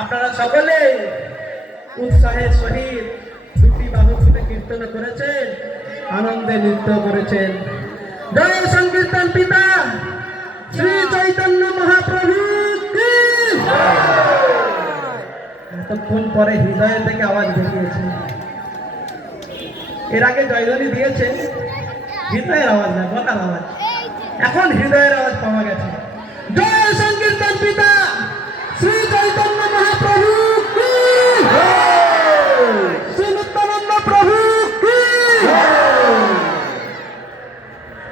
আপনারা সকলে উৎসাহের সহিত দুটি বাহু তুলে কীর্তন করেছেন, আনন্দে নৃত্য করেছেন। জয় সংকীর্তন পিতা শ্রী চৈতন্য মহাপ্রভু কি এতক্ষণ পরে হৃদয় থেকে আওয়াজ বেরিয়েছে। এর আগে জয়ধ্বনি দিয়েছে, হৃদয়ের আওয়াজ না, গলার আওয়াজ। এখন হৃদয়ের আওয়াজ পাওয়া গেছে। জয় সংকীর্তন পিতা শ্রী চৈতন্য মহাপ্রভু কি, শ্রী নিত্যানন্দ প্রভু কি।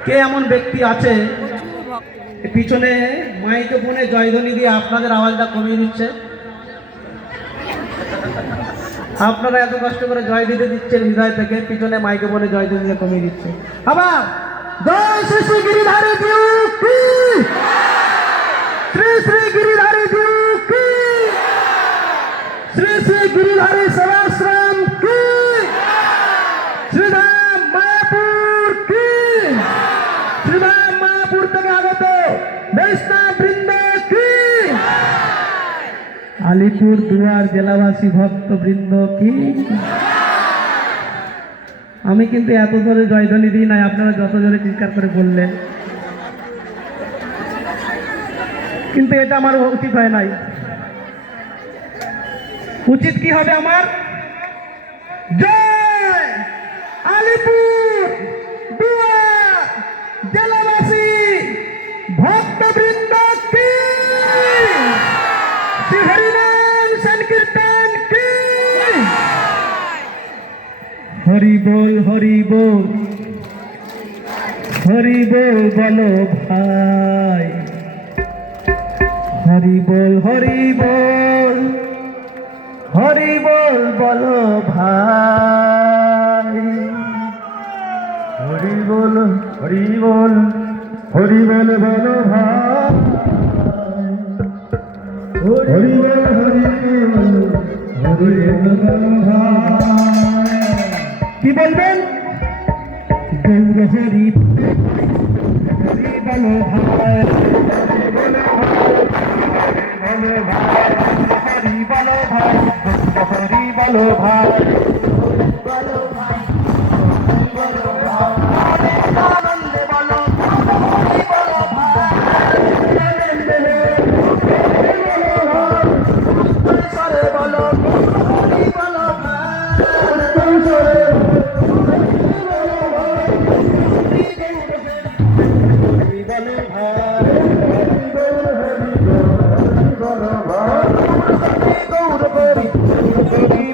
কে এমন ব্যক্তি আছে পিছনে মাইক্রোফোনে জয়ধ্বনি দিয়ে আপনাদের আওয়াজটা কমিয়ে দিচ্ছে? আপনারা এত কষ্ট করে জয় দিতে দিচ্ছেন হৃদয় থেকে, পিছনে মাইক্রোফোনে জয়ধ্বনি দিয়ে কমিয়ে দিচ্ছে। আবার জয় শ্রী শ্রী গিরিধারী জিউ কি, শ্রী শ্রী গিরিধারী জিউ কি, শ্রী শ্রী গিরিধারী সেবাশ্রম কি, শ্রীধাম মায়াপুর কি, শ্রীধাম মায়াপুর থেকে আগত বৈষ্ণব বৃন্দ কি, আলিপুর দুয়ার জেলাবাসী ভক্ত বৃন্দ কি। আমি কিন্তু এত জোরে জয়ধ্বনি দিই নাই, আপনারা যত জোরে চিৎকার করে বললেন, কিন্তু এটা আমার উচিত হয় নাই। উচিত কি হবে আমার? জয় আলিপুর দুয়ার জেলাবাসী ভক্তবৃন্দ কি, শ্রী হরিনাম সংকীর্তন কি। হরি বল হরি বল হরি বল বলো ভাই, হরি বল হরি বল হরি বল বলো ভাই, হরি বল হরি বল হরি বল বলো ভাই, হরি বল হরি বল হরি বল বলো ভাই। কি বলবেন? গৌর হরি হরি বলো ভাই, হরি বলো ভাই, হরি বলো ভাই, বলো ভাই, বলো ভাই, আনন্দে বলো, হরি বলো ভাই, আনন্দে বলো, হরি বলো ভাই,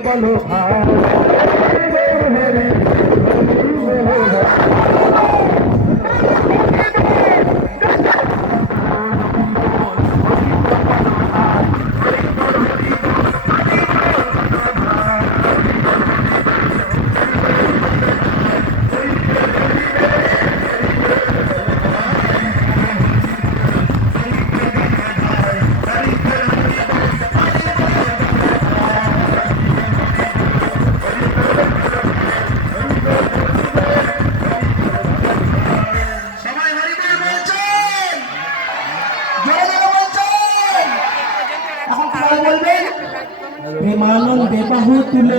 বলো ভাই। প্রেমানন্দে বাহু তুলে